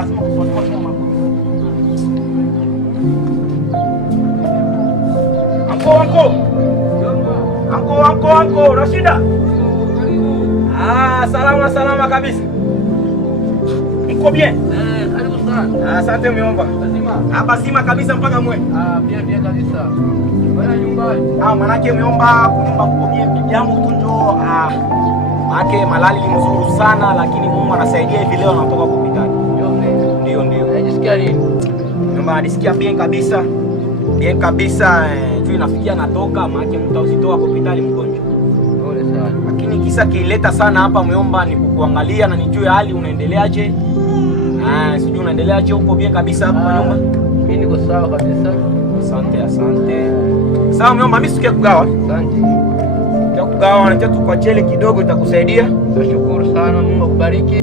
lazima kufuatilia mambo. Anko, Rashida. Salama kabisa. Iko bien? Karibu sana. Asante miomba. Lazima kabisa mpaka mwe. Bien kabisa. Bwana nyumbani. Manake miomba kunyumba kuko bien, bibi yangu tu njoo. Maana malali ni mzuri sana lakini Mungu anasaidia hivi leo anatoka hospitali. Ndio. Unajisikia nini? Miomba anasikia bien kabisa. Bien kabisa. Juu inafikia natoka maana mtu usitoa hospitali mgonjwa. Pole sana. Lakini kisa kileta sana hapa miomba ni kukuangalia na nijue hali unaendeleaje. Sijui unaendeleaje huko bien kabisa hapa kwa nyumba. Mimi niko sawa kabisa. Asante. Sawa miomba mimi sikia kugawa. Asante. Kugawa na tu kwa chele kidogo itakusaidia. Nashukuru sana, Mungu akubariki.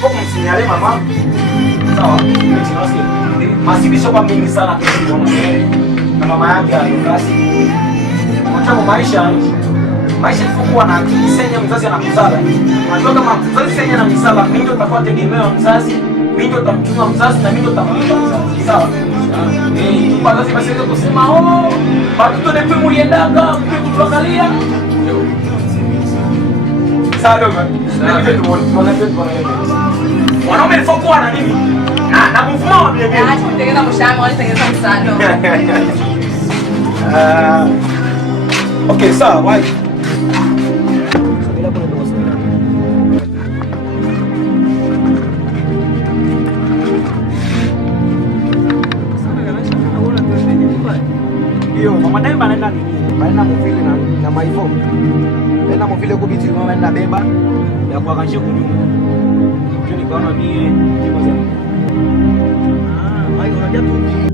Kwa msinyale mama. Sawa. Masibisho kwa mingi sana kwa na mama yake alikazi. Kwa maisha ifokuwa na akili senye mzazi anakuzala. Unajua kama mzazi senye anamzala, mimi ndio nitakuwa tegemeo mzazi, mimi ndio nitamchunga mzazi na mimi ndio nitamlinda mzazi. Sawa? Basi basi ndio kusema watoto ndio muliendanga kutuangalia. Sawa dogo. Wanaume ifokuwa na nini? Na mfumo wa bebe. Tengeneza mshahara, tengeneza msando. Okay, sawa, why? Ndio, mama Daima anaenda mvile na maivo. Anaenda mvile kubiti mama anaenda beba ya kuangalia kunyuma. Ndio nikaona mie kiko za. Unajua tu